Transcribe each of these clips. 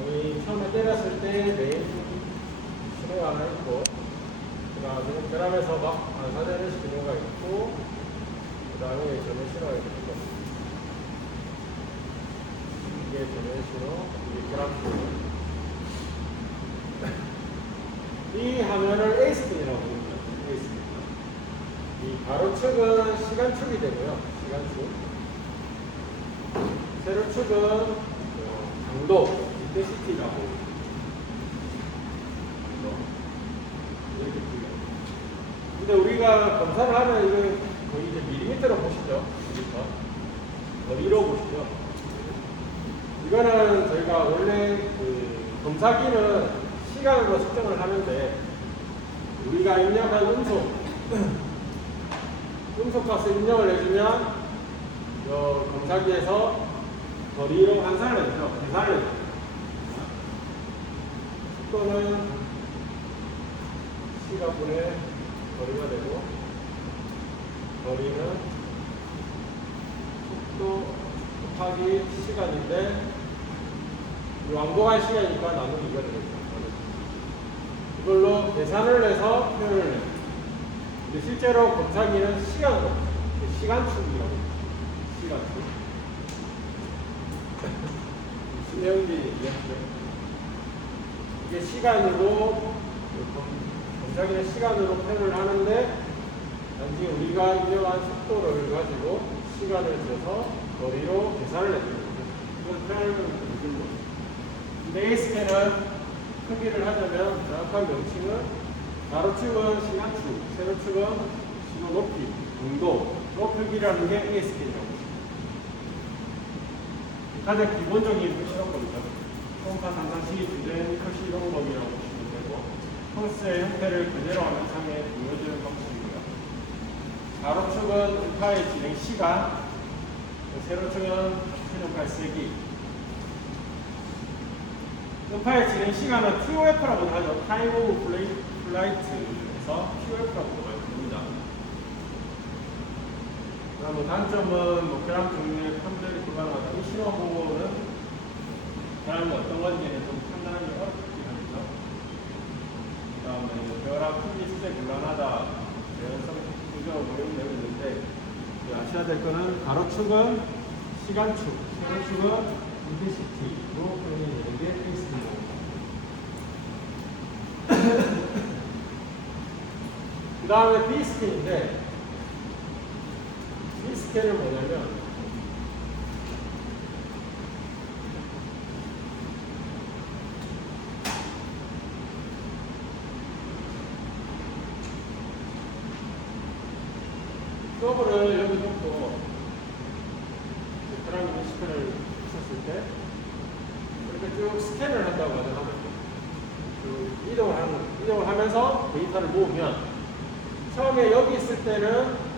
여기 처음에 때렸을 때 메인 신호가 하나 있고, 그 다음에 결함에서 막 반사되는 신호가 있고, 그 다음에 전해 신호가 있고, 이게 전해 신호, 이게 결함 신호. 이 화면을 A스핀이라고 부릅니다. A스핀. 이 가로축은 시간축이 되고요. 시간축. 세로축은 강도, 인텐시티라고. 강도. 이렇게 부릅니다. 근데 우리가 검사를 하면 이거 거의 이제 밀리미터로 보시죠. 밀리미터. 거리로 보시죠. 이거는 저희가 원래 그 검사기는 시간으로 측정을 하는데, 우리가 입력한 음속값을 입력을 해주면 검사기에서 거리로 환산을 해주죠. 계산을 해주죠. 속도는 시간분의 거리가 되고, 거리는 속도 곱하기 시간인데, 왕복한 시간이니까 나누기 2가 되겠죠. 이걸로 계산을 해서 표현을 해요. 근데 실제로 검사기는 시간으로, 시간축이라고 해요. 시간축. 내용이 얘기했죠. 이게 시간으로, 검사기는 시간으로 표현을 하는데, 단지 우리가 입력한 속도를 가지고 시간을 재서 거리로 계산을 해줍니다. 이건 표현을 해주는 거예요. 근데 A스캔은 크기를 하자면 정확한 명칭은 가로축은 시간축, 세로축은 신호 높이, 강도, 크기라는 게 A스캔이라고 합니다. 가장 기본적인 표시론 겁니다. 초음파 상상식이 주된 표시론법이라고 보시면 되고, 펑스의 형태를 그대로 화면상에 보여주는 방식입니다. 가로축은 음파의 진행 시간, 세로축은 표준 발색이, 음파의 진행 시간은 TOF라고도 하죠. Time of Flight에서 TOF라고도 많이 부릅니다. 그다음 단점은 결함 종류의 판별이 불가능하다. 이 신호 보고는 결함이 어떤 건지는 좀 판단하기 어렵긴 합니다. 그다음에 결함 크기 수제 곤란하다. 재현성 구조 모형 되고 있는데, 아셔야 될 거는 가로축은 시간축, 세로축은 인텐시티로 표현되는 게 있습니다. 그 다음에 B스캔인데, B스캔은 뭐냐면, 서버를 여기 놓고 드라이브 스캔을 했을 때 이렇게 쭉 스캔을 한다고 가정하면 이동을 하면서 데이터를 모으면, 처음에 여기 있을 때는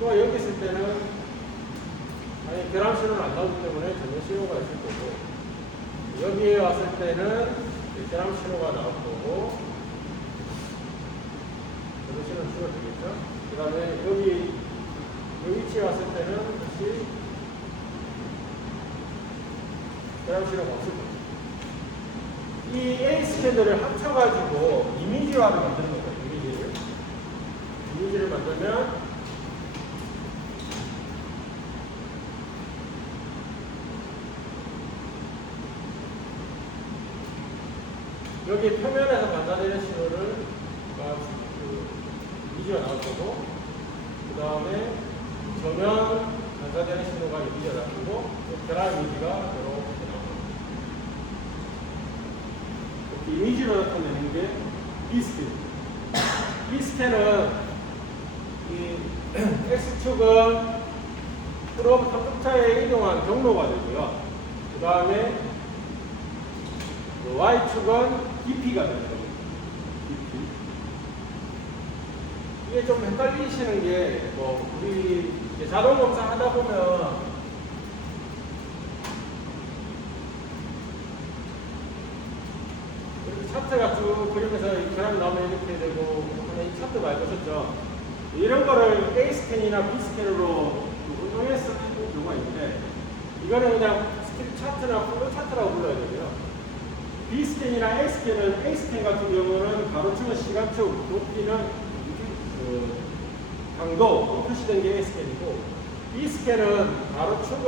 또 여기 있을 때는 아니 결함 신호는 안 나오기 때문에 전혀 신호가 있을 거고, 여기에 왔을 때는 결함 신호가 나올 거고, 전혀 신호는 줄어들겠죠. 그 다음에 여기 위치에 왔을 때는 다시 결함 신호가 없을 거예요. 이 A 스캔들을 합쳐가지고 이미지화를 만드는 거예요. 이미지를 만들면 여기 표면에서 반사되는 신호를 이미지가 나올 거고, 그 다음에 저면 반사되는 신호가 이미지가 나올 거고, 결합 이미지가 이렇게 나올 거고, 이렇게 이미지로 나타내는 게 B스캔. B스캔은 이 X축은 프로부터 탑차에 이동한 경로가 되고요. 그 다음에 Y축은 DP가 되는 겁니다. DP. 이게 좀 헷갈리시는 게, 우리 자동 검사 하다 보면 이렇게 차트가 쭉 그리면서 결함이 나오면 이렇게 되고, 이 차트 많이 보셨죠? 이런 거를 A 스캔이나 B 스캔으로 운용해서 쓰는 경우가 있는데, 이거는 그냥 스킬 차트나 플로 차트라고 불러야 되고요. B스캔이나 A스캔은 A스캔 같은 경우는 가로축은 시간축, 높이는 강도, 표시된 게 A스캔이고 B스캔은 가로축은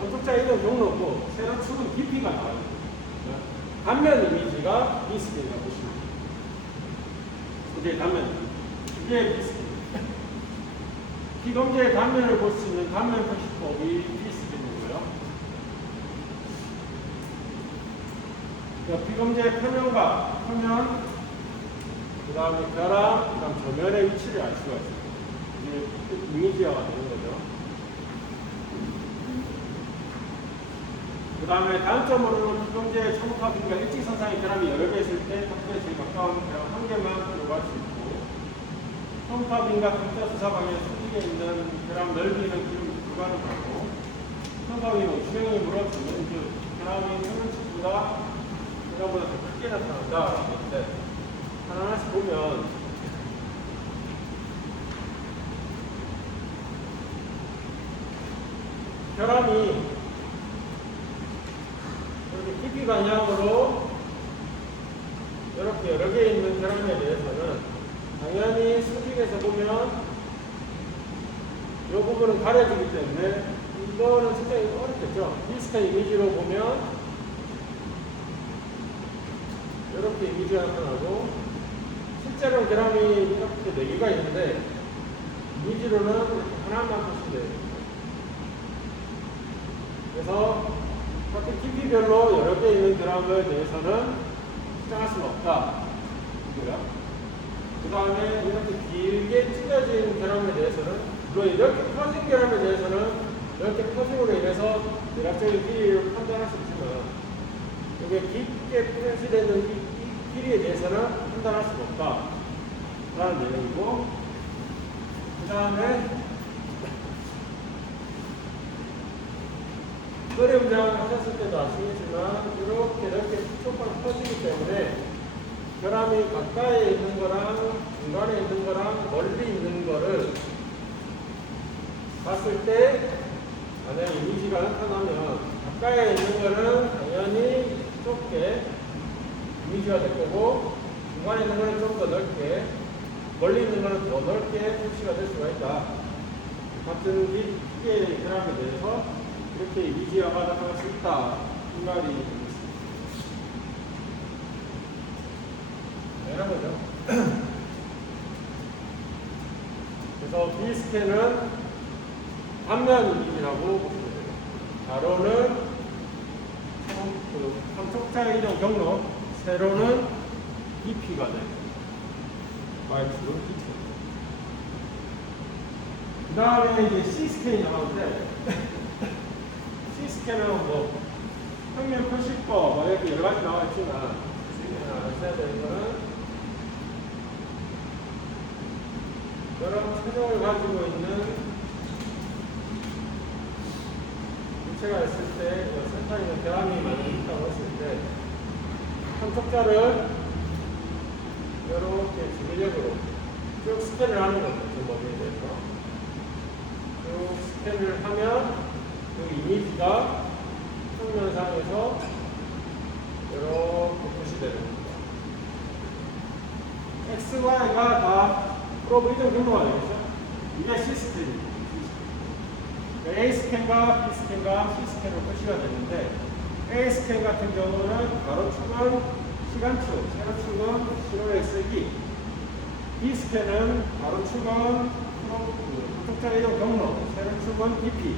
함축자 이동 경로고 세로축은 깊이가 나와요. 단면 이미지가 B스캔이라고 보시면 돼요. 이제 단면, 이게 B스캔. 비검제의 단면을 볼 수 있는 단면 표시법이 B스캔이고요. 비검제의 표면과 표면, 그 다음에 벼랑, 그 다음 저면의 위치를 알 수가 있어요. 이게 이미지화가 되는 거죠. 그 다음에 단점으로는 비검제의 초목합인과 일직선상의 결함이 여러 개 있을 때 탑재에 제일 가까운 결함 한 개만 들어갈 수 있고, 초목합인과 탑재 수사방에 수직에 있는 결함 넓이는 불가능하고, 초목합이 주행이 물어주는 결함이 표면축보다 결함보다 더 크게 나타난다. 그런데 하나씩 보면 결함이 이렇게 깊이 방향으로 이렇게 여러 개 있는 결함에 대해서는 당연히 수직에서 보면 이 부분은 가려지기 때문에 이거는 굉장히 어렵겠죠. 비슷한 이미지로 보면 이렇게 이미지가 나타나고 실제로는 결함이 이렇게 4개가 있는데 이미지로는 이렇게 하나만 표시돼요. 그래서 같은 깊이별로 여러 개 있는 결함에 대해서는 측정할 수는 없다. 이거요. 그 다음에 이렇게 길게 찢어진 결함에 대해서는, 물론 이렇게 퍼진 결함에 대해서는 이렇게 퍼짐으로 인해서 대략적인 길이를 판단할 수 있지만, 이게 깊게 표시되는 이 길이에 대해서는 판단할 수가 없다. 라는 내용이고, 그 다음에 그림장 하셨을 때도 아시겠지만 이렇게 촉촉하게 퍼지기 때문에 결함이 가까이에 있는 거랑 중간에 있는 거랑 멀리 있는 거를 봤을 때 만약에 이미지가 나타나면 가까이에 있는 거는 당연히 좁게 이미지가 될 거고 중간에 있는 거는 좀 더 넓게 멀리 있는 거는 더 넓게 표시가 될 수가 있다. 같은 깊이의 결함에 대해서 이렇게 이미지화가 나타날 수 있다. 이 말이 있습니다. 이런 거죠. 그래서 B스캔은 단면 이미지라고 보시면 돼요. 가로는 함축자 이동 경로, 세로는 깊이가 돼요. Y축은 깊이. 그 다음에 이제 C스캔이 나오는데 C스캔은 뭐 평면 표시법 뭐 이렇게 여러 가지 나와 있지만 아셔야 되는 거는 여러 체적을 가지고 있는 물체가 있을 때 센터에 있는 결함이 많이 있다고 했을 때 함축자를 이렇게 지그력으로 쭉 스캔을 하는 거죠. 그 범위에 대해서 쭉 스캔을 하면 그 이미지가 평면상에서 이렇게 표시되는 겁니다. X, Y가 다 프로브 이동 경로가 되겠죠? 이게 C스캔입니다. A스캔과 B스캔과 C스캔으로 표시가 되는데 A스캔 같은 경우는 가로축은 시간축, 세로축은 신호의 쓰기, B스캔은 가로축은 함축자 이동 경로, 세로축은 깊이,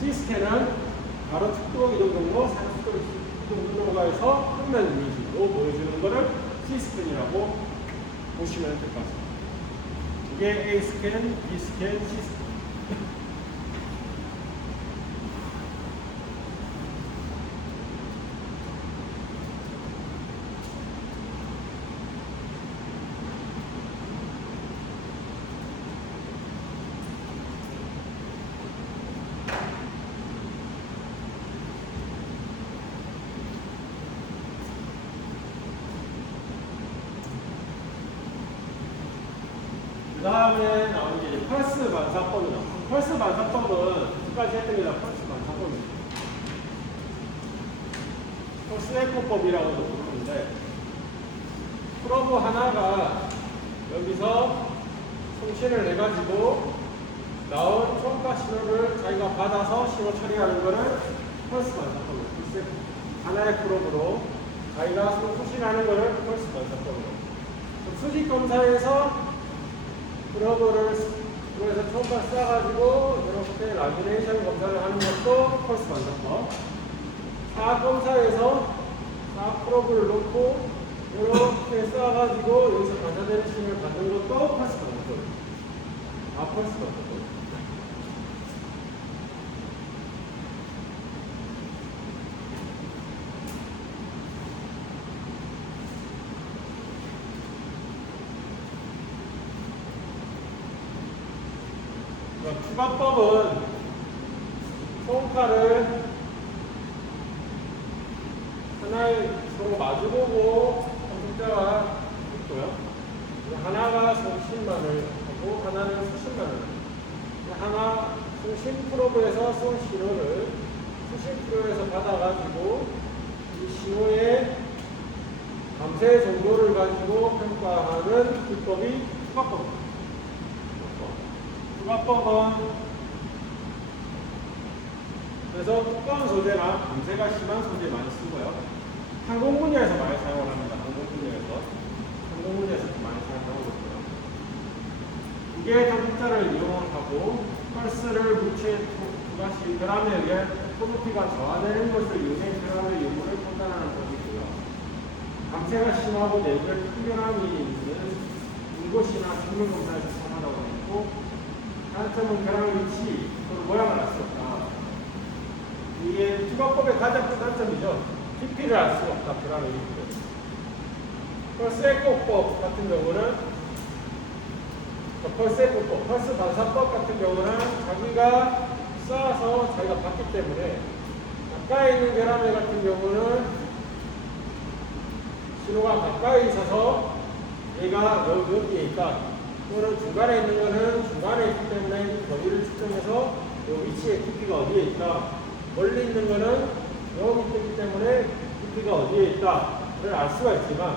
C스캔은 가로축도 이동 경로, 세로축도 이동 경로가 해서 평면 이미지로 보여주는 것을 C스캔이라고 보시면 될 것 같습니다. 이게 A스캔, B스캔, C스캔. 그 다음에 나온 게 펄스 반사법이다. 펄스 반사법은 지금까지 했던 게 다 펄스 반사법입니다. 스웨코법이라고도 부르는데, 프로브 하나가 여기서 송신을 해가지고 나온 초음파 신호를 자기가 받아서 신호 처리하는 거를 펄스 반사법이에요. 하나의 프로브로 자기가 송신하는 거를 펄스 반사법으로. 수직 검사에서 프로브에서 초음파 쏴가지고 이렇게 라미네이션 검사를 하는 것도 펄스 반사법. 사각 검사에서 사각 프로브를 놓고 이렇게 쏴가지고 여기서 반사되는 신호를 받는 것도 펄스 반사법. 펄스 반사법. 추가법은 초음파를 하나의 서로 마주보고 컴퓨터가 있고요. 하나가 송신만을 하고 하나는 수신만을 하나 송신 프로브에서 쏜 신호를 수신 프로브에서 받아가지고 이 신호의 감쇄 정도를 가지고 평가하는 기법이 추가법입니다. 추가법은 그래서 두꺼운 소재나 감쇄가 심한 소재 많이 쓰고요. 항공 분야에서 많이 사용을 합니다. 항공 분야에서 많이 사용하고 있고요. 이게 컴퓨터를 이용하고 펄스를 물체의 두 결함에 의해 포도피가 저하되는 것을 이용해 결함의 유무를 판단하는 법이고요. 감쇄가 심하고 내부에 큰 결함이 있는 인곳이나 생물 검사에서 사용하다고 했고, 단점은 결함의 위치 또는 모양을 알 수 없다. 이게 추가법의 가장 큰 단점이죠. 깊이를 알 수 없다. 결함의 위치를. 펄스에코법 같은 경우는 펄스 반사법 같은 경우는 자기가 쏴서 자기가 봤기 때문에 가까이 있는 결함의 같은 경우는 신호가 가까이 있어서 얘가 여기에 있다. 또는 중간에 있는 거는 중간에 있기 때문에 거리를 측정해서 이 위치의 깊이가 어디에 있다. 멀리 있는 거는 여기 있기 때문에 깊이가 어디에 있다를 알 수가 있지만,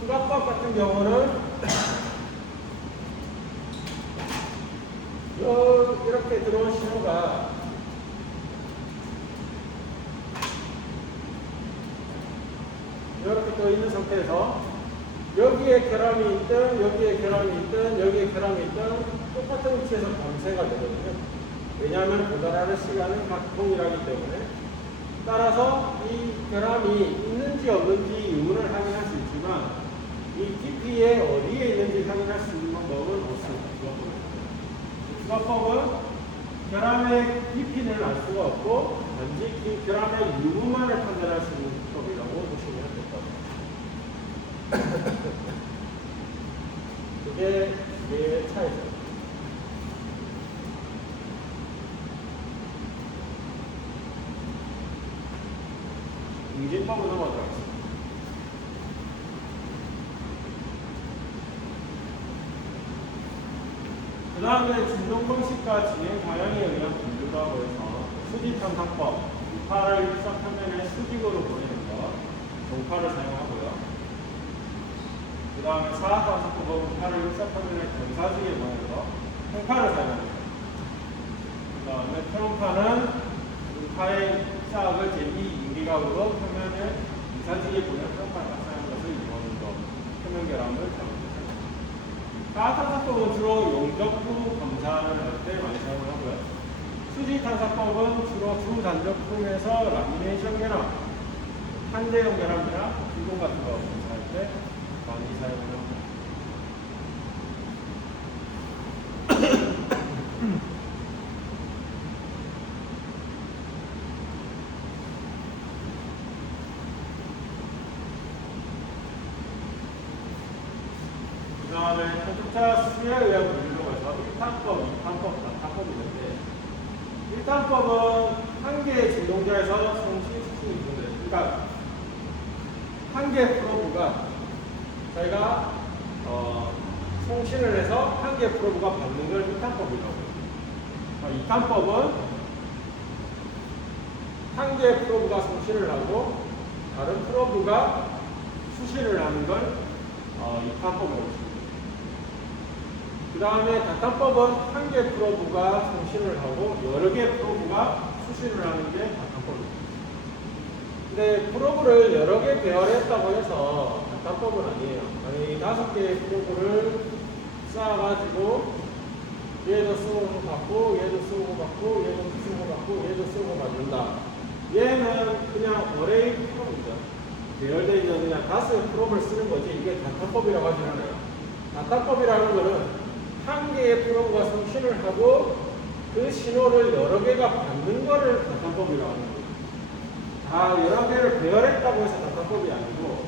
추가법 같은 경우는 이렇게 들어온 신호가 이렇게 떠 있는 상태에서 여기에 결함이 있든 여기에 결함이 있든 여기에 결함이 있든 똑같은 위치에서 감쇄가 되거든요. 왜냐하면 도달하는 시간은 각 동일하기 때문에. 따라서 이 결함이 있는지 없는지 유무를 확인할 수 있지만 이 깊이에 어디에 있는지 확인할 수 있는 방법은 없습니다. 추가법은 결함의 깊이는 알 수가 없고 단지 결함의 유무만을 판단할 수 있는 법이라고 보시면 될 것 같습니다. 그게 차이죠. 응집법으로 넘어가겠습니다. 그 다음에 진동 방식과 진행 방향에 의한 분류라고 해서 수직 탐사법, 우파를 일사표면에 수직으로 보내는 것, 동파를 사용하고요. 그 다음에 사각 탐사법은 우파를 일사표면에 전사직에 보내는 것, 평파를 사용합니다. 그 다음에 평파는 우파의 사각을 제2인기각으로 표면에 이사직에 보내는 평파를 사용하는 것을 이용하는 것, 표면 결함을 사용합니다. 사각 탐사법은 주로 용접부 검사를 할 때 많이 사용을 하고요. 수직 탐사법은 주로 주단적품에서 라미네이션 결함, 한대형 결함이나 기공 같은 거 검사할 때 많이 사용을 합니다. 그 다음에 컴퓨터 수에 의한 분류로 해서 1탄법, 2탄법, 4탄법이 있는데 1탄법은 한 개의 진동자에서 송신, 수신이 있는데, 그러니까 한 개의 프로브가 저희가 송신을 해서 한 개의 프로브가 받는 걸 1탄법이라고 해요. 2탄법은 한 개의 프로브가 송신을 하고 다른 프로브가 수신을 하는 걸 입항법이라고 있습니다. 그 다음에 다탄법은 한 개 프로브가 송신을 하고 여러 개 프로브가 수신을 하는 게 다탄법입니다. 근데 프로브를 여러 개 배열했다고 해서 다탄법은 아니에요. 아니 5개의 프로브를 쌓아가지고 얘도 쓰고 받고 얘도 쓰고 받고 얘도 쓰고 받고 얘도 쓰고 받는다. 얘는 그냥 어레이 프로브죠. 배열되어 있는 그냥 5개의 프로브를 쓰는 거지 이게 다탄법이라고 하지 않아요. 다탄법이라는 거는 한 개의 프로브가 송신을 하고 그 신호를 여러 개가 받는 거를 다탄법이라고 하는 거예요. 다 여러 개를 배열했다고 해서 다탄법이 아니고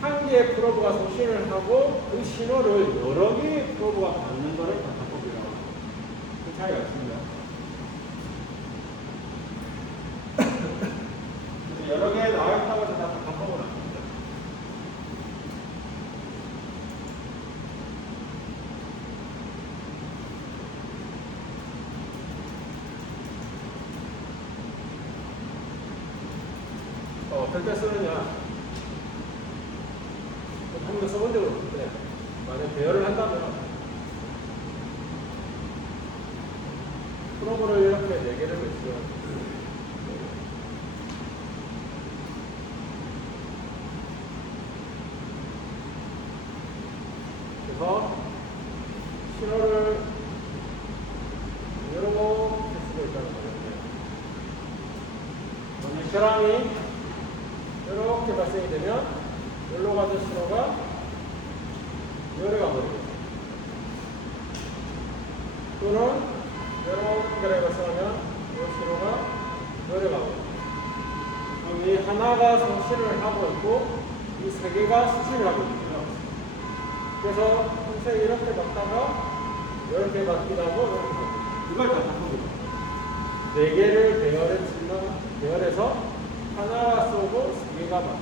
한 개의 프로브가 송신을 하고 그 신호를 여러 개의 프로브가 받는 거를 다탄법이라고 합니다. 그 차이가 있습니다. 그래서 여러 개 나와있다고 해서 다 다탄법은 아닙니다. 어떨 때 쓰느냐? 한번 써본 적은 없는데, 만약 배열을 한다면, 프로브를 이렇게 4개를 넣으시면, 그래서, 신호를 이렇게 쓰고 있다는 거예요. 만약 혈압이 이렇게 발생이 되면 여기로 가는 신호가 여기로 가버리고 또는 이렇게 발생하면 이 신호가 여기로 가버리고 그럼 이 하나가 송신을 하고 있고 이 3개가 수신을 하고 있거든요. 그래서 평소에 이렇게 받다가 이렇게 받기도 하고 이렇게 받기도 이걸 다 바꿉니다. 4개를 배열해서 하나 쏘고 3개가 맞아.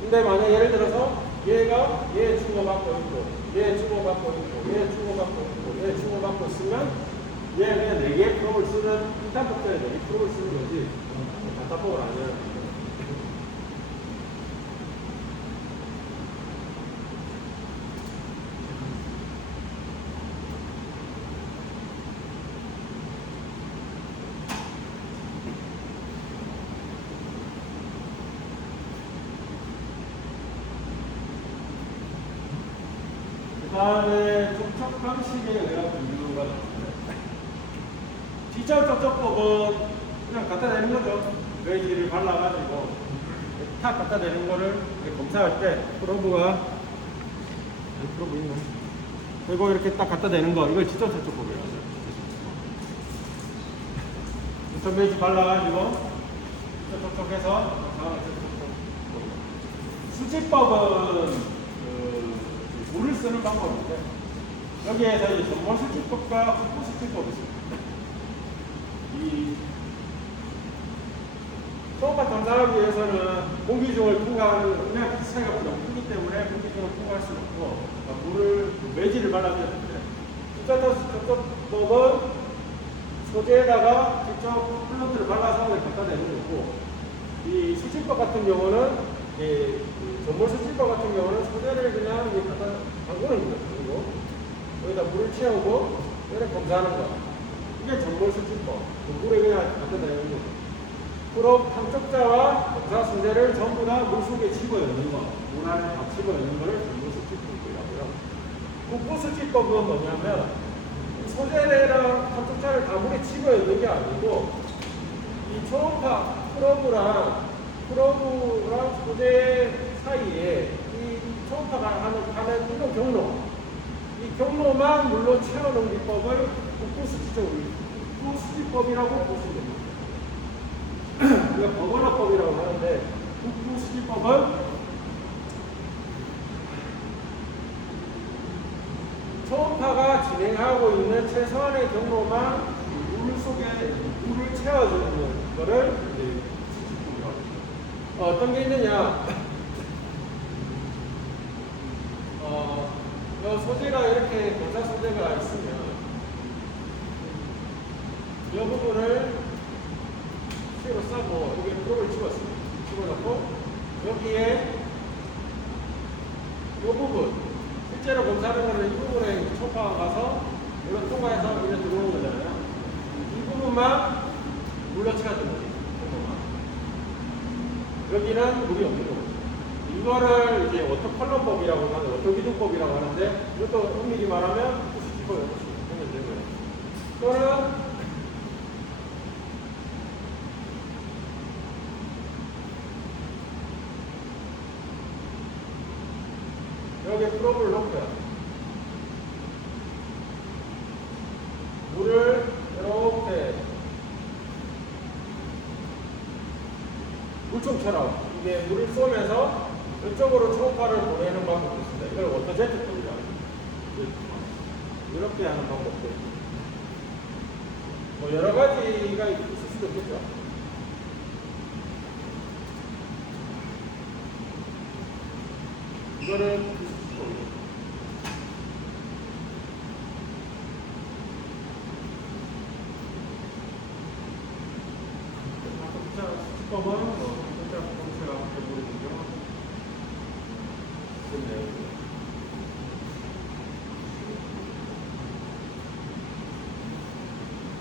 근데 만약 예를 들어서 얘가 얘 주고받고 있고 얘 주고받고 있고 얘 주고받고 있고 얘 주고받고 있으면 얘 그냥 4개의 프로브를 쓰는 일단 복제에 4개 프로브를 쓰는 거지 다탄법은 아니야. 그 다음에 촉척 방식에 의한 이유가 나옵니다. 지적촉척법은 그냥 갖다 대는 거죠. 레이지를 발라가지고 탁 갖다 대는 거를 검사할 때 프로브가 프로브 있나? 그리고 이렇게 딱 갖다 대는 거 이걸 지적촉척법이라고 하죠. 인턴 베이지 발라가지고 촉촉촉해서 수지법은 물을 쓰는 방법인데 여기에서 이제 전몰 수치법과 흑부 수치법이 있습니다. 이 초음파 탐사하기 위해서는 공기 중을 통과하는 음량 차이가 너무 크기 때문에 공기 중을 통과할 수 없고 물을 매질을 발라줘야 되는데 수치법은 소재에다가 직접 플런트를 발라서 갖다 대는 거고 이 수치법 같은 경우는 전몰 수치법 같은 경우는 소재를 그냥 갖다 담그는 거예요. 여기다 물을 채우고 이렇게 검사하는 거. 이게 전몰 수치법. 물에 그냥 갖다 대는 거. 프로 탐촉자와 검사 순대를 전부 다 물속에 집어넣는 거. 물 안에 다 집어넣는 거를 전몰 수치법이라고요. 국부 수치법은 뭐냐면 소재랑 탐촉자를 다 물에 집어넣는 게 아니고 이 초음파 프로브랑 소재 사이에 이 초음파가 하는 이런 경로, 이 경로만 물로 채우는 기법을 국부수지법이라고 보시면 됩니다. 우리가 버거너법이라고 하는데 국부수지법은 초음파가 진행하고 있는 최소한의 경로만 물 속에 물을 채워주는 거를 어떤 게 있느냐? 소재가 이렇게 고자 소재가 있으면 이 부분을 C로 싸고 여기 프로를 집었습니다. 집어넣고 여기에 이 부분, 실제로 검사하는 거는 이 부분에 초파가 가서 이거 통과해서 이렇게 들어오는 거잖아요. 이 부분만 물러치가 되는 거지. 여기는 물이 없는 거고. 이거를 이제 워터컬러법이라고 하는, 워터기둥법이라고 하는데, 이것도 엄밀히 말하면 90% 이렇게 하면 되는 거예요. 또는 여기에 프로브를 놓고요. 물을 이렇게 물총처럼 이게 물을 쏘면서 이쪽으로 초음파를 보내는 방법도 있습니다. 이걸 워터제트법이라고 합니다. 이렇게 하는 방법도 있고 뭐 여러 가지가 있을 수도 있겠죠. 이거는 수법은 진짜 공체가 해보이고요. 좋네요.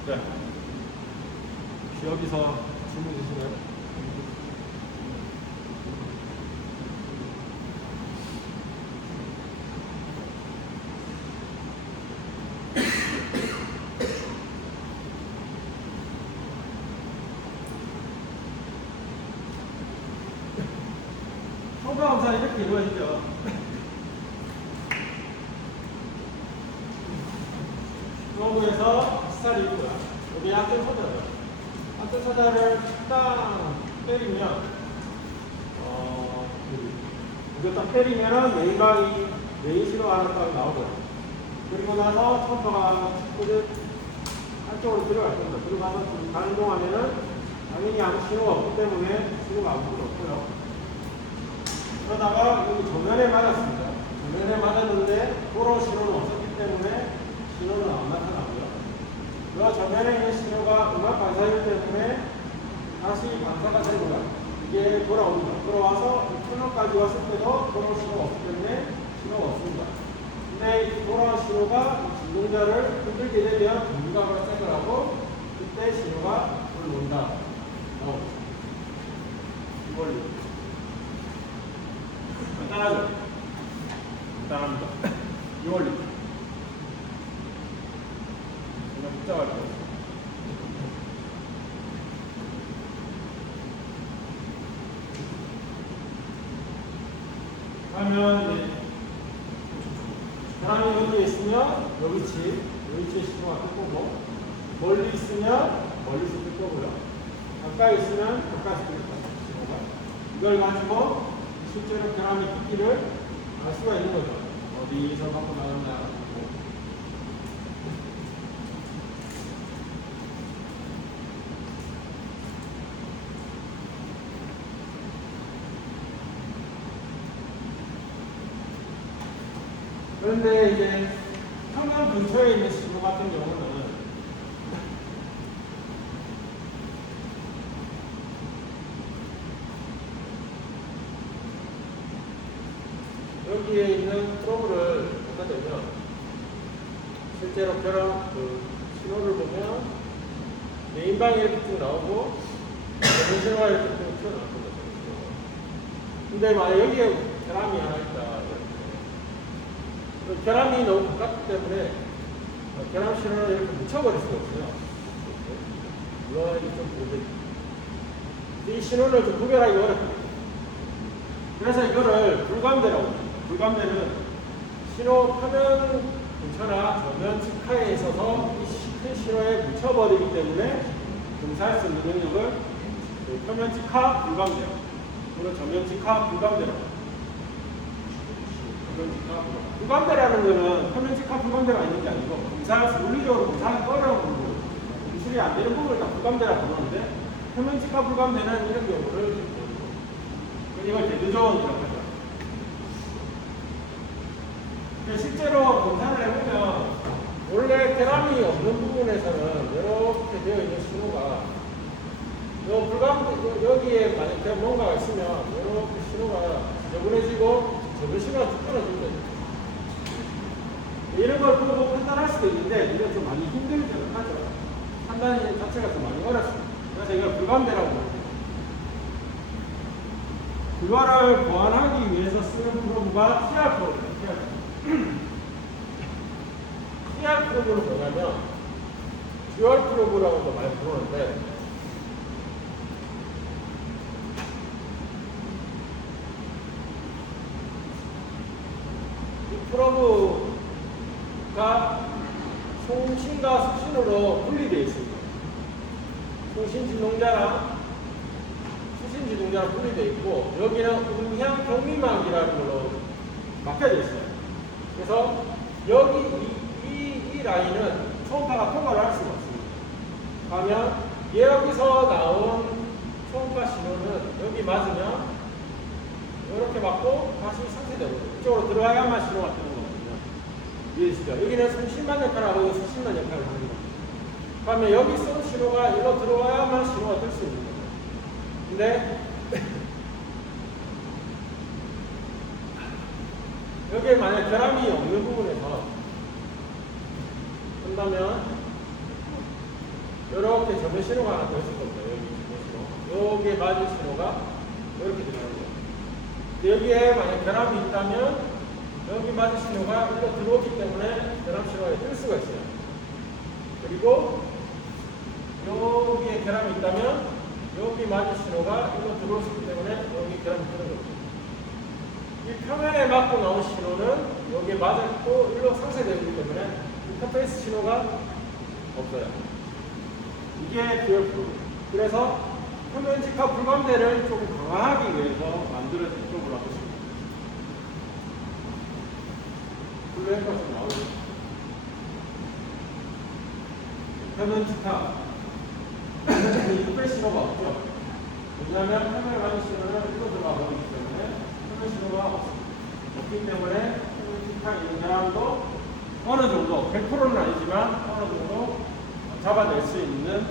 자, 혹시 여기서 질문 있으시나요? 검사 이렇게 이루어지죠. 프로브에서 시살이 있고요. 여기 약점 소자죠. 약점 소자를 딱 때리면, 이거 딱 때리면은 메인 신호가 하나 딱 나오고요. 그리고 나서 첨퍼가 축구를 한쪽으로 들어갈 겁니다. 들어가서 가는 동안에는 당연히 아무 신호가 없기 때문에 신호가 아무것도 없고요. 그러다가 여기 정면에 맞았습니다. 정면에 맞았는데 도로 신호는 없었기 때문에 신호는 안 나타나고요. 그 정면에 있는 신호가 음악 반사이기 때문에 다시 반사가 되고요. 이게 돌아옵니다. 돌아와서 터널까지 왔을 때도 도로 신호가 없기 때문에 신호가 없습니다. 근데 이 돌아온 신호가 진동자를 흔들게 되면 전기가 발생을 하고 그때 신호가 올라온다. 이 원리. 간단하죠? 간단합니다. 이 원리. 정말 복잡할 거예요. 하면 사람이 여기에 있으면 여기 위치에 신호가 뜰 거고, 멀리 있으면 멀리서 뜰 거고요. 가까이 있으면 가까이서 뜰 거고, 신호가. 이걸 가지고 실제로 결함의 깊이를 알 수가 있는 거죠. 어디서 갖고 나갔나. 그런데 이제 평면 근처에 있는 신호 같은 경우는 여기에 있는 프로브를 갖다 대면 실제로 결함 신호를 보면 메인방에 이렇게 쭉 나오고 메인 신호가 이렇게 쭉 튀어나왔거든요. 근데 만약 여기에 결함이 하나 있다. 결함이 너무 가깝기 때문에 결함 신호를 이렇게 묻혀버릴 수가 없어요. 이거 좀 보게. 이 신호를 좀 구별하기 어렵거든요. 그래서 이거를 불감대라고 합니다. 불감대는 신호 표면 근처나 저면 직하에 있어서 큰 신호에 묻혀버리기 때문에 검사할 수 있는 능력을 표면 직하 불감대, 또는 저면 직하 불감대라고 합니다. 불감대라는 것은 표면 직하 불감대가 있는 게 아니고 물리적으로 검사하기 어려운 부분, 기술이 안 되는 부분을 다 불감대라고 부르는데 표면 직하 불감대는 이런 경우를 이걸 데드존이라고 하죠. 실제로 검사를 해보면 원래 결함이 없는 부분에서는 이렇게 되어 있는 신호가 여기에 만약 이렇게 뭔가가 있으면 이렇게 신호가 지저분해지고 저런 신호가 쭉 떨어질 거예요. 이런 걸 보고 판단할 수도 있는데 이건 좀 많이 힘들죠. 하죠. 판단 자체가 좀 많이 어렵습니다. 그래서 이걸 불감대라고 부릅니다. 그거를 보완하기 위해서 쓰는 프로브가 TR 프로브예요. TR 프로브는 뭐냐면 듀얼 프로브라고도 많이 부르는데 이 프로브가 송신과 수신으로 분리되어 있습니다. 송신진동자랑 수신진동자랑 분리되어 있고 여기는 음향 경미막이라는 걸로 막혀져 있어요. 그래서 여기 이 라인은 초음파가 통과를 할 수가 없습니다. 그러면 여기서 나온 초음파 신호는 여기 맞으면 이렇게 맞고 다시 상쇄되고 이쪽으로 들어와야만 신호가 뜨는 거거든요. 이해되시죠? 여기는 송신만 역할을 하고 수신만 역할을 하는 겁니다. 그러면 여기 쏜 신호가 이리로 들어와야만 신호가 뜰 수 있는 거예요. 근데 여기에 만약 결함이 없는 부분에서 한다면 이렇게 점의 신호가 하나 더 있을 겁니다. 여기 점의 신호. 여기에 맞은 신호가 이렇게 들어가는 거예요. 근데 여기에 만약 결함이 있다면 여기 맞은 신호가 이리로 들어오기 때문에 결함 신호가 뜰 수가 있어요. 그리고 여기에 결함이 있다면 여기 맞은 신호가 이리로 들어올 수 있기 때문에 여기 결함이 뜨는 거죠. 이 표면에 맞고 나온 신호는 여기에 맞았고 이리로 상쇄되기 때문에 인터페이스 신호가 없어요. 이게 듀얼 프로브. 그래서 표면 직화 불감대를 조금 강화하기 위해서 만들어진 프로브라고 보십니다. 블루햄퍼가 좀 나오죠. 표면 직화 인터페이스 신호가 없죠. 왜냐하면 표면에 맞은 신호는 이리로 들어가 버리기 때문에 표면 신호가 없기 때문에 표면 직화 있는 사람도 어느 정도, 100%는 아니지만 어느 정도 잡아낼 수 있는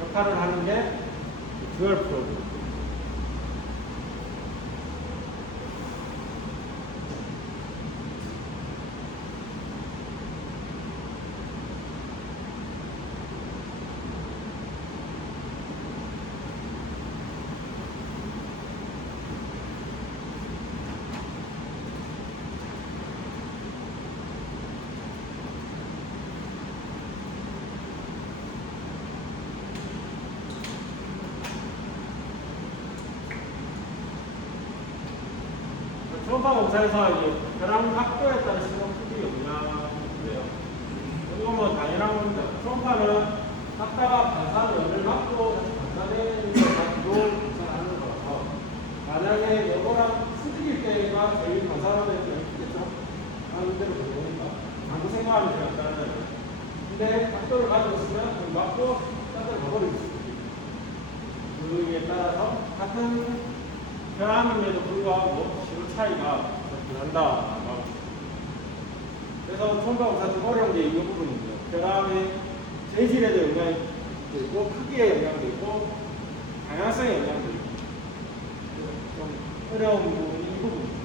역할을 하는 게 듀얼 프로브. 초음파 검사에서 이제 결함 각도에 따른 신호 크기 영향인데요. 이건 뭐 당연한 겁니다. 초음파는 각다가 반사를 맞고 반사되는 걸 가지고 검사하는 거라서 만약에 이거랑 수직일 때가 제일 반사가 되는 게 크겠죠? 하는 대로 보니까 방구 생각하면 제가 간단하잖아요. 근데 각도를 가지고 있으면 맞고 딴 가버릴 수 있습니다. 그에 따라서 같은 결함임에도 불구하고 신호 차이가 난다. 그래서 초음파 검사 좀 어려운 게 이 부분입니다. 결함의 재질에도 영향이 있고, 크기에 영향도 있고, 방향성에 영향도 있고, 좀 어려운 부분이 이 부분입니다.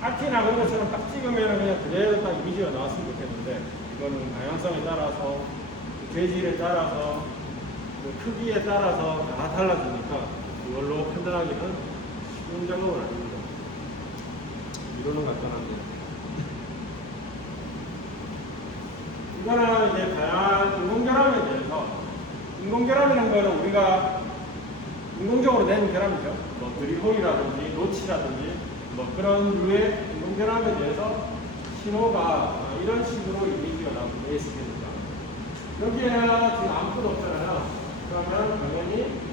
RT 나온 것처럼 딱 찍으면 그냥 그대로 딱 이미지가 나왔으면 좋겠는데, 이거는 방향성에 따라서, 재질에 따라서, 크기에 따라서 다 달라지니까, 이걸로 판단하기는 쉬운 작업은 아닙니다. 이거는 간단한데요. 이거는 이제 다양한 인공결함에 대해서, 인공결함이라는 거는 우리가 인공적으로 내는 결함이죠. 뭐 드릴홀이라든지 노치라든지 뭐 그런 류의 인공결함에 대해서 신호가 이런 식으로 이미지가 나오게 되어 있습니다. 여기에는 지금 아무것도 없잖아요. 그러면 당연히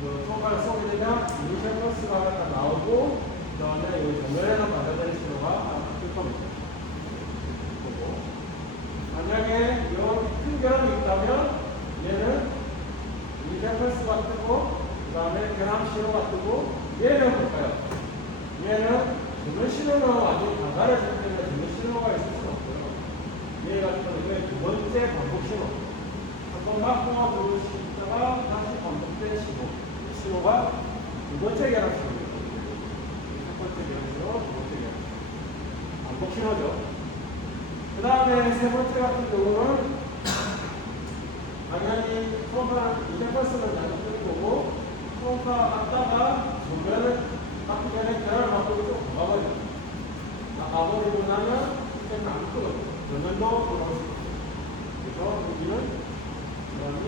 초음파를 쏘게 되면 이니셜 플러스가 나오고 그 다음에 이 정면에서 받아들일 신호가 뜰 겁니다. 보고 만약에 이런 큰 결함이 있다면 얘는 이니셜 플러스가 뜨고 그 다음에 결함 신호가 뜨고 얘는 볼까요? 얘는 정면 신호는 완전히 반사를 했기 때문에 정면 신호가 있을 수는 없고요. 얘 같은 경우는 두 번째 반복 신호 한 번 맞고 들어오시다가 다시 반복된 신호 두 번째 결합신호. 첫 번째 결합신호, 두 번째 결합신호. 반복 신호죠. 그 다음에 세 번째 같은 경우는 당연히 초음파 인터퍼스를 나눠 뜨는 거고, 초음파 왔다가 전면을 맞기 전에 결합을 맞고 좀 가버려요. 가버리고 나면 이제는 안 끊어요. 전면도 돌아올 수 있어요. 그래서 여기는 결합이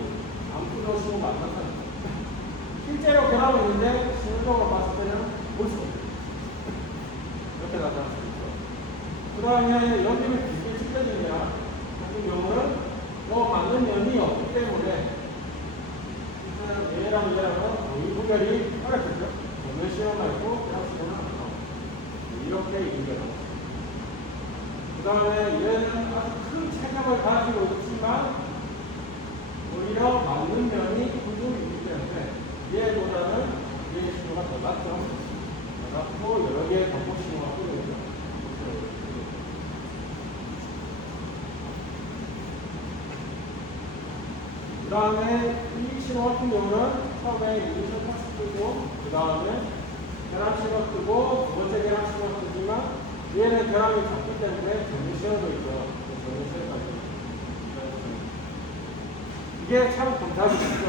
안 끊어지고 만나서 실제로 결합은 있는데 신호적으로 봤을 때는 볼 수 없어요. 이렇게 나타날 수 있죠. 그 다음에 여기는 깊게 찢겨지냐 같은 경우는 맞는 면이 없기 때문에 얘랑 얘랑은 거의 구별이 어렵겠죠. 전면 신호가 있고 결합 신호는 안 나와요. 이렇게 연결합니다. 그 다음에 얘는 아주 큰 체격을 가지고 있지만 오히려 맞는 면이 구조이 있기 때문에 얘보다는 얘의 신호가 더 낮죠. 더 낮고 여러 개의 반복 신호가 보여요. 그 다음에 이 신호 같은 경우는 처음에 이니셜 파스 뜨고 그 다음에 결합 신호 뜨고 두 번째 결합 신호 뜨지만 얘는 결합이 작기 때문에 전면 신호도 있죠. 전면 신호까지. 이게 참 검사하기 쉽죠.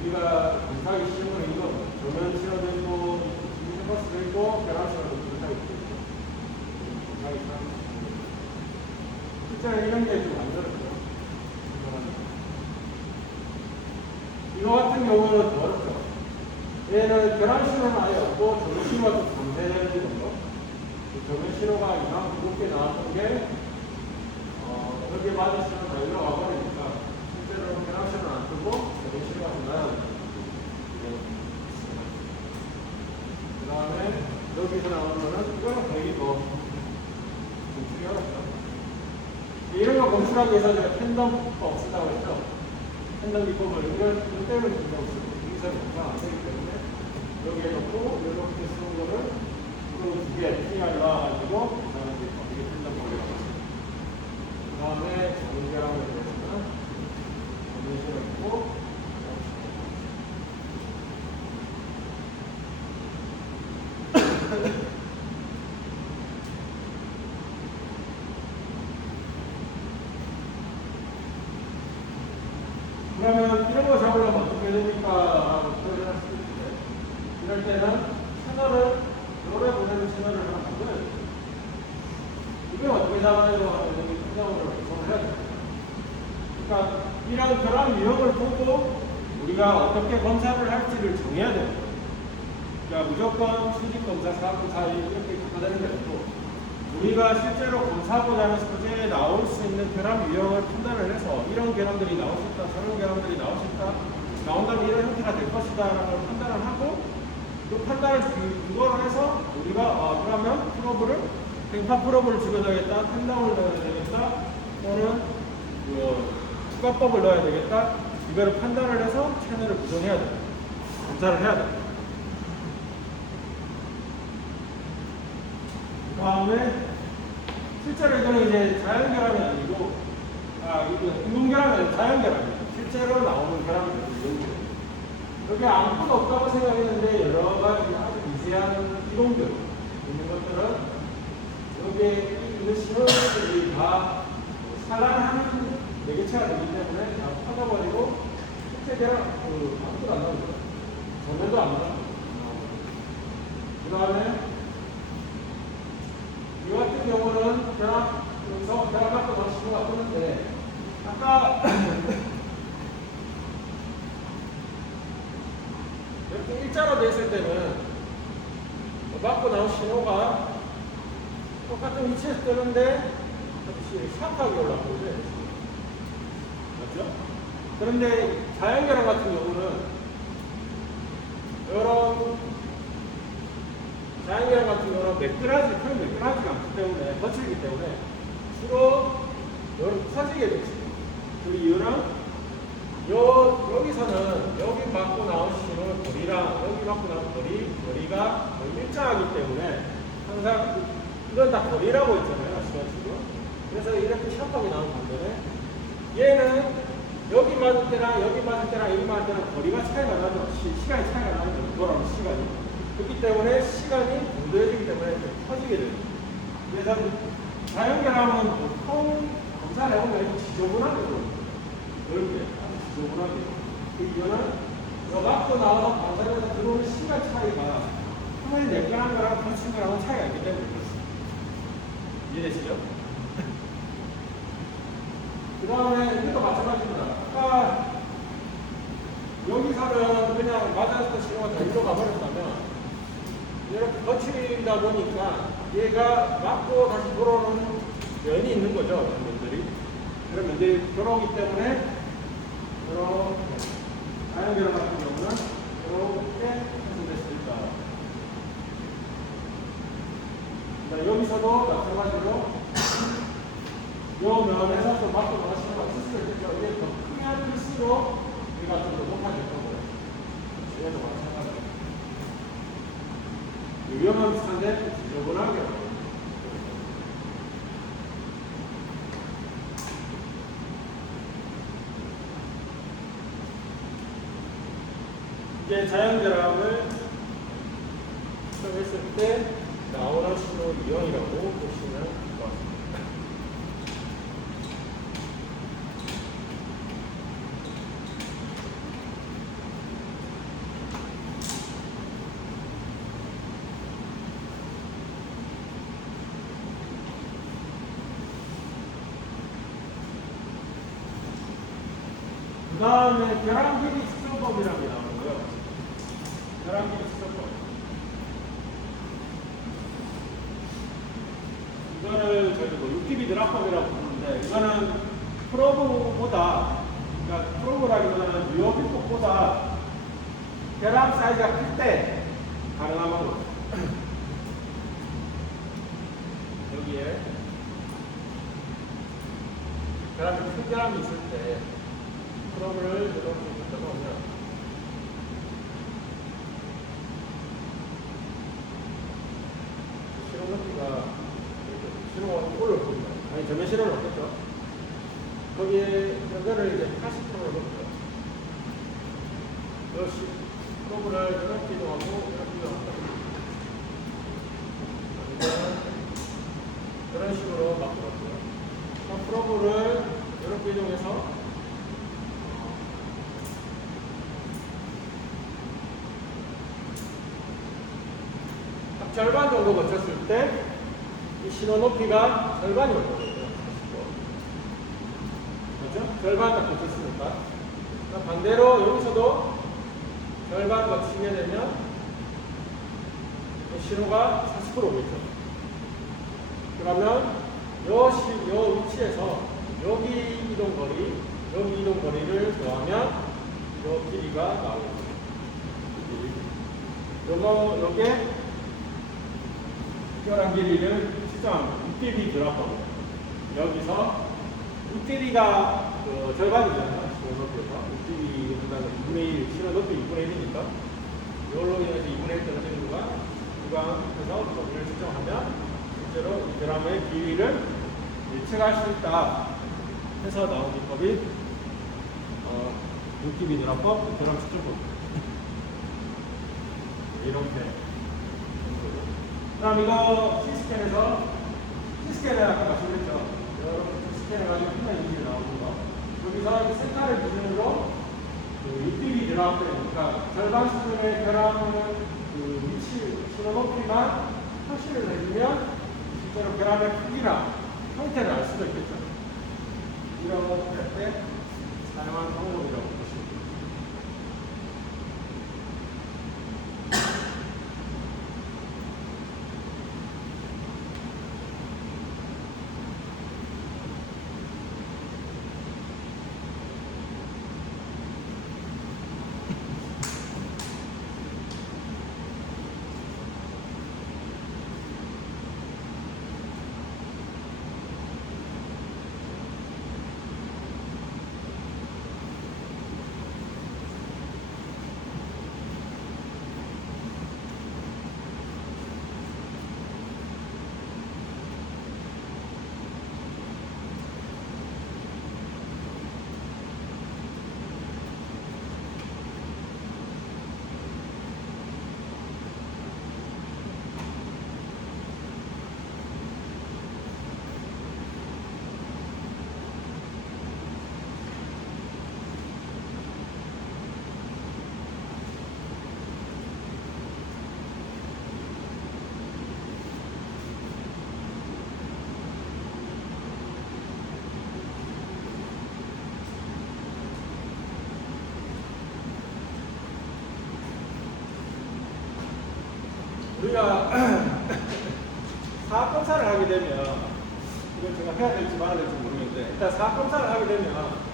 우리가 검사하기 쉬운 건 이거 전면 신호도 있고 이니셜 파스도 있고 결합 신호도 검사하기 쉽죠. 검사하기 참 실제로 이런 게 좀 안 어렵죠. 이거 같은 경우는 더 어렵죠. 얘는 결합 신호는 아예 없고 전면 신호가 좀 상쇄되는 정도. 전면 신호가 이만큼 무겁게 나왔던 게 여기에 맞은 신호가 다 일로 와버리니까 실제로는 결합 신호는 안 뜨고 전면 신호가 좀 나야 됩니다. 그 다음에 여기서 나오는 거는 이거는 거의 더 검출이 어렵죠. 이런 거 검출하기 위해서 제가 팬덤법 쓰다고 했죠. 팬덤 기법을 이때는 준비하고 있어요. 여기서 검사 안 되기 때문에 여기에 넣고 이렇게 쓰는 거를 두 개, PR이 나와가지고 그 다음에 이게 팬덤법이 나왔습니다. 그 다음에 정결함에 대해서는 전면신호 있고 그러면 이런 거 잡으려면 어떻게 됩니까? 라고 표현할 수 있는데 이럴 때는 채널을 노래 보내는 채널을 하나 만들어야 돼요. 이게 어떻게 잡아내고 하면 표정으로 구성을 해야 돼요. 그러니까 이런 결합 유형을 보고 우리가 어떻게 검사를 할지를 정해야 됩니다. 그러니까 무조건 수직 검사, 사검사 이렇게 갖다 대는 게 아니고 우리가 실제로 검사하고자 소재에 나올 수 있는 결합 유형을 판단을 해서 이런 결합들이 나올 수 있다, 저런 결합들이 나올 수 있다, 나온다면 이런 형태가 될 것이다 라는 걸 판단을 하고 그 판단을 근거로 해서 우리가 그러면 프로브를 팽파 프로브를 집어넣어야겠다, 펜다운을 넣어야 되겠다, 또는 추가법을 넣어야 되겠다, 이거를 판단을 해서 채널을 구성해야 됩니다. 검사를 해야 됩니다. 그 다음에 실제로 이거는 이제 자연결합이 아니고 이거 인공결합이 아니고 자연결합이에요. 실제로 나오는 결합이 여기 아무것도 없다고 생각했는데 여러 가지 아주 미세한 이동들 있는 것들은 여기에 있는 신호들이 다 산란하는 매개체가 되기 때문에 다 퍼져버리고 실제 결합 아무것도 안 나옵니다. 전면도 안 나옵니다. 그 다음에 이 같은 경우는 여기서 결합받고 다시 신호가 뜨는데 아까 이렇게 일자로 돼 있을 때는 받고 나온 신호가 똑같은 위치에서 뜨는데 샤프하게 올라가고 그래. 맞죠? 그런데 자연결합 같은 경우는 이런 자연결합 같은 경우는 매끈하지가 않기 때문에 거칠기 때문에 주로 커지게 되지. 그 이유는 여기서는 여기 맞고 나온 신호는 거리랑 여기 맞고 나온 거리가 거의 일정하기 때문에 항상 이건 다 거리라고 했잖아요. 시간식으로. 그래서 이렇게 샤프하게 나온 반면에 얘는 여기 맞을 때랑 여기 맞을 때랑 여기 맞을 때랑 거리가 차이가 나죠. 시간이 차이가 나죠. 돌아오는 시간이. 그렇기 때문에 시간이 공도해지기 때문에 좀 커지게 됩니다. 그래서 자연결함은 보통 검사를 해보면 이렇게 지저분하게 들어옵니다. 넓게, 아주 지저분하게. 이거는 요 맞고 나와서 방사에서 들어오는 시간 차이가 화면이 냉정한 거랑 거친 거랑은 차이가 있기 때문에 그렇습니다. 이해되시죠? 그 다음에 이것도 마찬가지입니다. 아까 여기서는 그냥 맞았던 신호가 다 일로 가버렸다면 이렇게 거칠다 보니까 얘가 맞고 다시 돌아오는 면이 있는 거죠. 이런 면들이. 그런 면들이 돌아오기 때문에 이렇게 자연결함 같은 경우는 이렇게 형성될 수 있다. 그러니까 여기서도 마찬가지로 요 면에서 좀 맞고 나가시는 거 있을 수 있죠. 이게 더 크면 클수록 우리가 좀 더 높아질 거고요. 얘도 마찬가지로. 위험한 비슷한데 지저분하게. 이제 자연결함을 했을 때 나오는 신호 유형이라고 보시면 될 것 같습니다. 그 다음에 결함 길이 측정법이라는 게 나오고요. 결함 길이 측정법. 이거를 저희 뭐 UTB 드랍법이라고 부르는데, 이거는 프로브보다, 그러니까 프로브라기보다는 유효비법보다 결함 사이즈가 클 때 가능한 방법. 여기에 결함이 큰 결함이 있을 때 프로브를 이렇게 붙여놓으면 신호 높이가 신호가 올라옵니다. 아니, 전면 신호는 없겠죠. 거기에 이거를 이제 80%로 놓죠. 역시 프로브를 이렇게 이동하고 이렇게 이동합니다. 이런 식으로 바꾸었고요. 프로브를 이렇게 이동해서 절반 정도 거쳤을 때 이 신호 높이가 절반이 올 거예요. 그렇죠? 절반 딱 거쳤으니까. 반대로 여기서도 절반 거치게 되면 이 신호가 40% 오겠죠. 그러면 요 위치에서 여기 이동거리, 여기 이동거리를 더하면 요 길이가 나오겠죠. 요게 특별한 길이를 측정합니다. UTB 드랍법입니다. 여기서 UTB가 그 절반이잖아요. 신호 높이에서. UTB보다는 2분의 1, 신호 높이 2분의 1이니까 이걸로 인해서 2분의 1 떨어지는 거가 구간에서 거리를 측정하면 실제로 이 드람의 길이를 예측할 수 있다 해서 나온 기법이 UTB 드랍법, 드람 측정법입니다. 이렇게. 그럼 이거 C스캔에 아까 말씀드렸죠. 여러분 C스캔해가지고 끝난 이미지 나오는 거. 여기서 색깔을 기준으로 UTB 드랍, 그러니까 절반 수준의 결함을 위치, 신호 높이만 표시를 해주면 실제로 결함의 크기나 형태를 알 수도 있겠죠. 이렇게 할 때 사용하는 방법이라고 보시면 됩니다. 우리가 사업검사를 하게 되면, 이건 제가 해야 될지 말아야 될지 모르겠는데, 일단 사업검사를 하게 되면,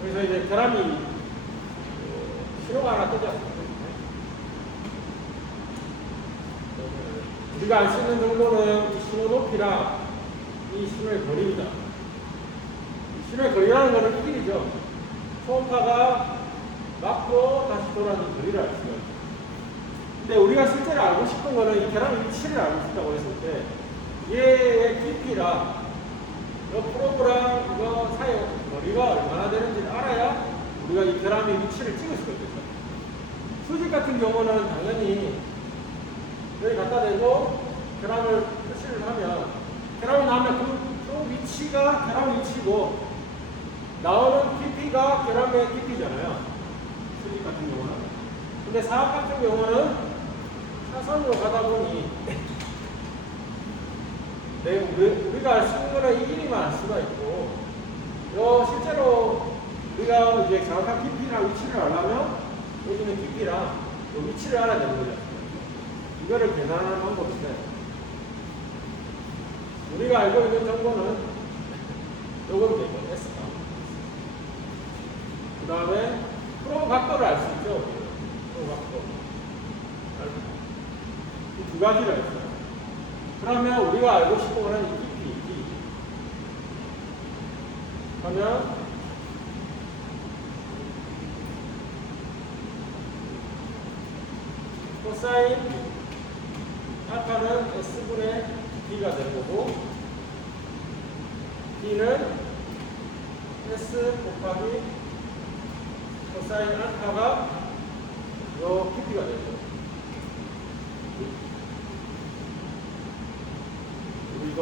그래서 이제 결함이 신호가 하나 뜨죠. 우리가 알 수 있는 정도는 이 신호 높이랑 이 신호의 거리입니다. 신호의 거리라는 것은 이 길이죠. 초음파가 맞고 다시 돌아오는 거리를 알 수가 있죠. 근데 우리가 실제로 알고 싶은 것은 이 결함의 위치를 알고 싶다고 했을 때 얘의 깊이랑 이 프로브랑 이거 사이 거리가 얼마나 되는지를 알아야 우리가 이 결함의 위치를 찍을 수가 있겠죠. 수직 같은 경우는 당연히 여기 갖다 대고 결함을 표시를 하면 결함이 나오면 그 위치가 결함의 위치고 나오는 깊이가 결함의 깊이잖아요. 수직 같은 경우는. 근데 사각 같은 경우는 사선으로 가다 보니 우리가 알 수 있는 거는 이 길이만 알 수가 있고 실제로 우리가 이제 정확한 깊이랑 위치를 알려면 여기는 깊이랑 위치를 알아야 되는 거죠. 이거를 계산하는 방법인데 우리가 알고 있는 정보는 요거로 되고 S가 그 다음에 프로 각도를 알 수 있죠. 프로 각도 이 두 가지를 알죠. 그러면 우리가 알고 싶은 거는 이 깊이 하면 코사인 알파는 S분의 B가 되는 거고 B는 S 곱하기 코사인 알파가 요 깊이가 되죠. 이거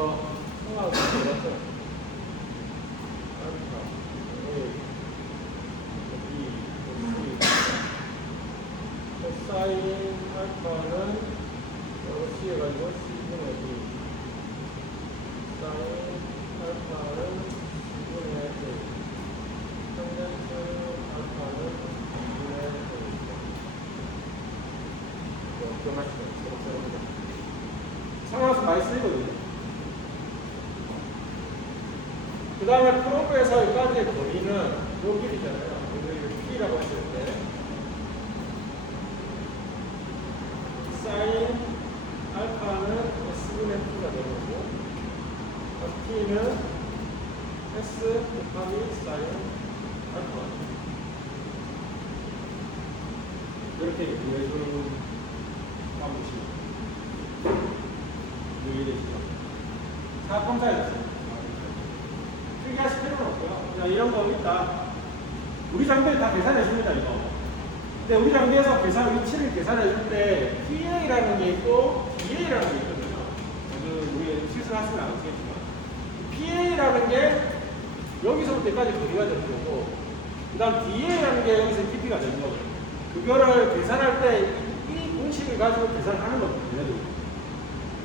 성화로 들어갔죠? 알파 A B 코사인 알파는 C 해가지고 C분의 B 사인 알파는 C분의 A 탄젠트 알파는 C분의 A 기억하시죠? 새록새록입니다. 상하수 많이 쓰이거든요. 그 다음에 프로브에서 여기까지의 거리는 요 길이잖아요. 이거 P라고 했을 때 사인 알파는 S분의 P가 되는 거고 P는 S 곱하기 사인 알파 이렇게 구해주는 방법이죠. 이해되시죠? 사업검사였어요. 크게 하실 필요는 없고요. 그냥 이런 거 있다. 우리 장비에 다 계산해 줍니다, 이거. 근데 우리 장비에서 위치를 계산해 줄 때 PA라는 게 있고 DA라는 게 있거든요. 우리 실수하시면 아시겠지만 PA라는 게 여기서부터 여기까지 거리가 되는 거고 그 다음 DA라는 게 여기서 깊이가 되는 거거든요. 그거를 계산할 때 이 공식을 가지고 계산하는 거거든요.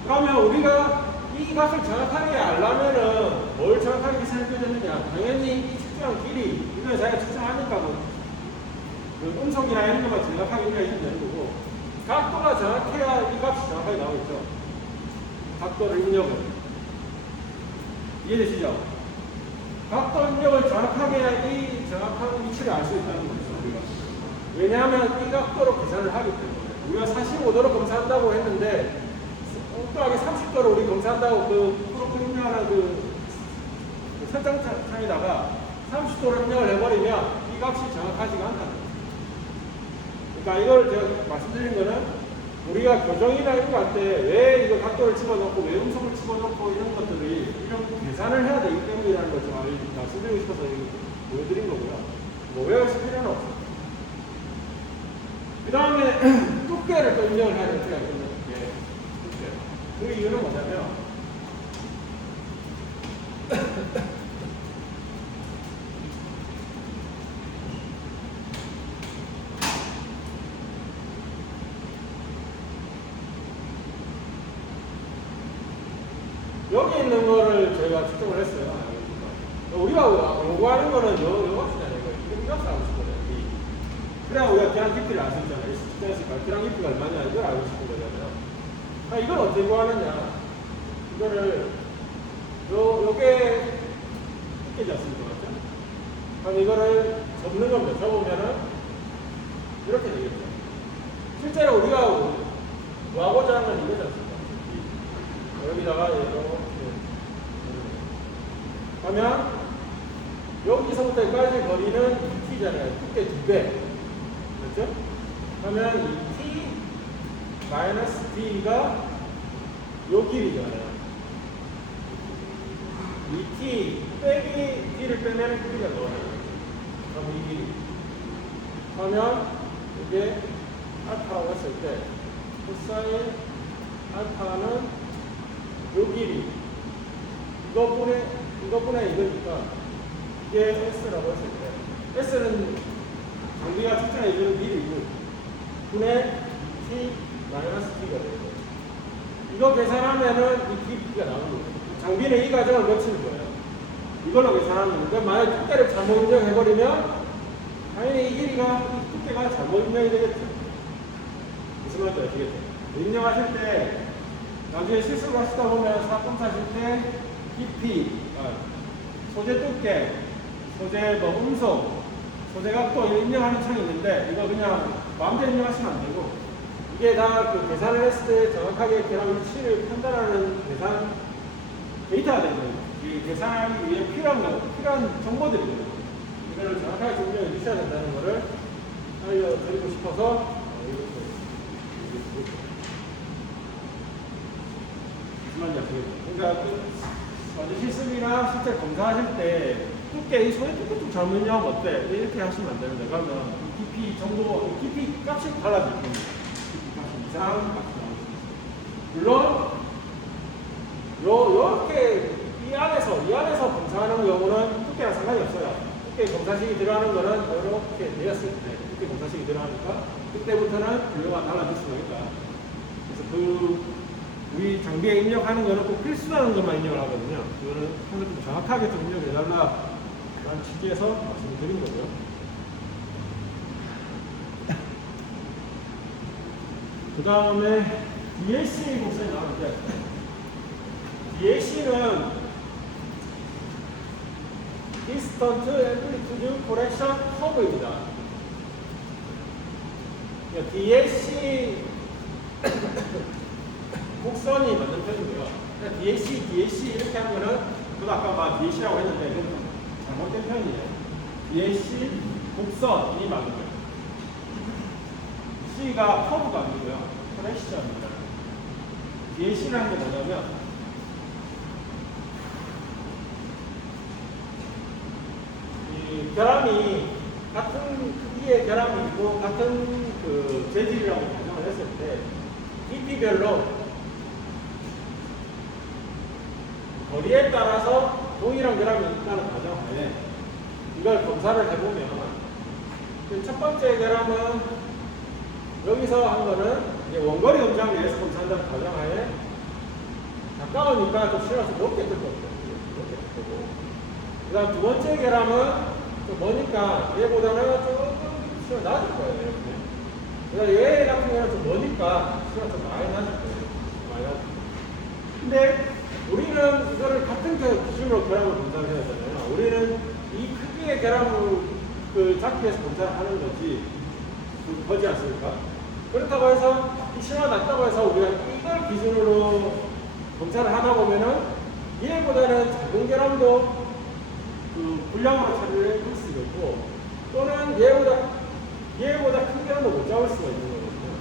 그러면 우리가 이 값을 정확하게 알려면은 뭘 정확하게 계산해줘야 되느냐? 당연히 이 측정한 길이, 이건 자기가 측정하니까 그 음속이나 이런 것만 정확하게 입력해주면 되는 거고, 각도가 정확해야 이 값이 정확하게 나오겠죠. 각도를 입력을. 이해되시죠? 각도 입력을 정확하게 해야 이 정확한 위치를 알 수 있다는 거죠, 우리가. 왜냐하면 이 각도로 계산을 하기 때문에. 우리가 45도로 검사한다고 했는데, 엉뚱하게 30도로 우리 검사한다고 그 프로그램하는 그 설정창에다가 30도로 입력을 해버리면 이 값이 정확하지가 않다는 거예요. 그러니까 이걸 제가 말씀드린 거는 우리가 교정이나 이런 거 할 때 왜 이거 각도를 집어넣고 왜 음속을 집어넣고 이런 것들이 이런 계산을 해야 되기 때문이라는 걸 좀 말씀드리고 싶어서 보여드린 거고요. 뭐 외우실 필요는 없어요. 그 다음에 두께를 또 입력을 해야 되는 거예요. 그 이유는 뭐냐면 여기 있는 거를 저희가 측정을 했어요. 우리가 요구하는 거는 요 값이잖아요. 이거 값을 알고 싶거든요. 그래야 우리가 계란 깊이를 알 수 있잖아요. 측정했으니까 계란 깊이가 얼마냐 이걸 알고 싶은 거잖아요. 이걸 어떻게 구하느냐? 이거를 요게 두께지 않습니까? 맞죠? 그럼 이거를 접는 겁니다. 접으면은 이렇게 되겠죠. 실제로 우리가 구하고자 하는 건 이거지 않습니까? 여기다가 이렇게 하면 여기서부터 여기까지 거리는 2t잖아요. 두께 2배. 그렇죠? 그러면 이 t 마이너스 d가 요 길이잖아요. 이 t 빼기 d를 빼면 크기가 나와요. 그럼 이 길이. 그러면 이게 알파라고 했을 때 코사인 알파는 요 길이 이것분의 이거니까 이게 s라고 했을 때 s는 장비가 측정해주는 길이고 분의 t 마이너스 t가 되고 이거 계산하면은 이 깊이가 나오는 거예요. 장비는 이 과정을 거치는 거예요. 이걸로 계산하면 근데 만약 두께를 잘못 입력해버리면 당연히 이 길이가 이 두께가 잘못 입력이 되겠죠. 무슨 말인지 아시겠죠? 입력하실 때 나중에 실수를 하시다 보면 사건 사실 때 깊이, 소재 두께, 소재 음속, 소재 각도 입력하는 창이 있는데 이거 그냥 마음대로 입력하시면 안 되고 이게 다 그 계산을 했을 때 정확하게 계란 위치를 판단하는 계산 데이터가 되는 거예요. 이 계산하기 위해 필요한 정보들이거든요. 이거를 정확하게 증명해 주셔야 된다는 거를 알려드리고 싶어서 그러니까 실습이나 실제 검사하실 때 두께, 이 소재 두께 좀 잘못 입력하면 어때? 이렇게 하시면 안 되는데 그러면 깊이 정도, 깊이 값이 달라질 겁니다. 깊이 값이 이상한 값이 나올 수 있어요. 물론 요렇게 이 안에서 검사하는 경우는 두께랑 상관이 없어요. 두께 검사식이 들어가는 거는 이렇게 되었을 때 두께 검사식이 들어가니까 그때부터는 분류가 달라질 수가 있다. 그래서 우리 장비에 입력하는 거는 꼭 필수라는 것만 입력을 하거든요. 그거는 항상 좀 정확하게 좀 입력해달라라는 취지에서 말씀을 드린 거고요. 그 다음에 DAC 곡선이 나오는데 DAC는 Distant Amplitude Correction Curve입니다. DAC 곡선이 맞는 편이고요. DAC 이렇게 하면은 저도 아까 DAC라고 했는데 이건 좀 잘못된 편이에요. DAC 곡선이 맞는 거예요. C가 커브가 아니고요. 커넥션입니다. DAC라는 게 뭐냐면 이 결함이 같은 크기의 결함이 있고 같은 그 재질이라고 가정을 했을 때 깊이별로 거리에 따라서 동일한 결함이 있다는 가정하에 이걸 검사를 해보면 첫 번째 결함은 여기서 한 거는 이제 원거리 검사를 위해서 검사한다는 가정하에 가까우니까 좀 시간이 높게 뜰 거예요. 높게 뜰 거고. 그 다음 두 번째 결함은 좀 머니까 얘보다는 조금 시간이 낮을 거예요. 이렇게. 그 다음 얘 같은 경우는 좀 머니까 시간이 좀 많이 낮을 거예요. 많이 낮을 거예요. 근데 우리는 이거를 같은 기준으로 결함을 검사를 해야 되잖아요. 우리는 이 크기의 결함을 잡기 위해서 검사를 하는 거지, 거지 않습니까? 그렇다고 해서 이 시간이 낮다고 해서 우리가 이걸 기준으로 검사를 하다 보면은 얘보다는 작은 결함도 분량으로 처리를 해볼 수가 있고 또는 얘보다 큰 결함도 못 잡을 수가 있는 거거든요.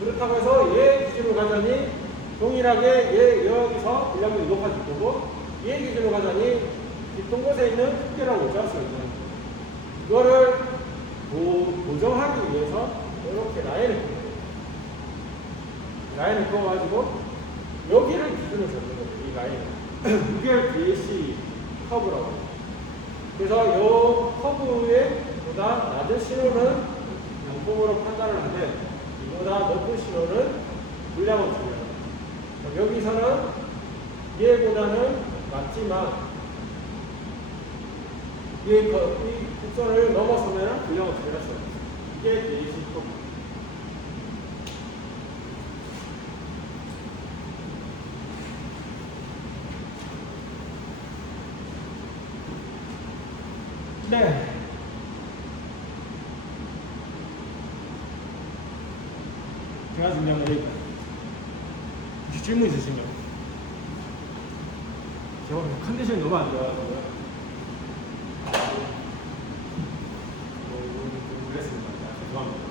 그렇다고 해서 얘 기준으로 가자니 동일하게 얘 여기서 분량이 높아질 거고 얘 기준으로 가자니 깊은 곳에 있는 특별한 못 잡을 수가 있는 거예요. 이거를 보정하기 위해서 이렇게 라인을 그어가지고 여기를 기준으로 잡는 거예요. 이 라인을. 이게 DAC 커브라고 합니다. 그래서 이 커브에 보다 낮은 신호는 양봉으로 판단을 하되 이보다 높은 신호는 분량으로 처리합니다. 여기서는 얘보다는 낮지만 이 곡선을 넘어서면 균형을 찾을 수 없어요. 이게 베이식 법. 네. 제가 중요한 건 여기까지. 혹시 질문 있으시면. 제가 오늘 컨디션이 너무 안 좋아가지고요. 좀 그랬습니다. 죄송합니다.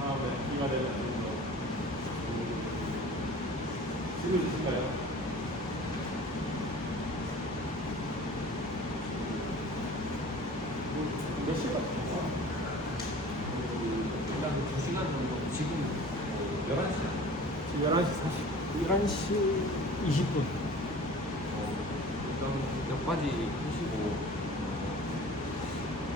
다음에 기회가 되면 좀더 질문 있으신가요? 몇 시간? 일단 2시간 정도 지금 11시 지금 11시 40, 11시 20분. 일단 몇 가지 하시고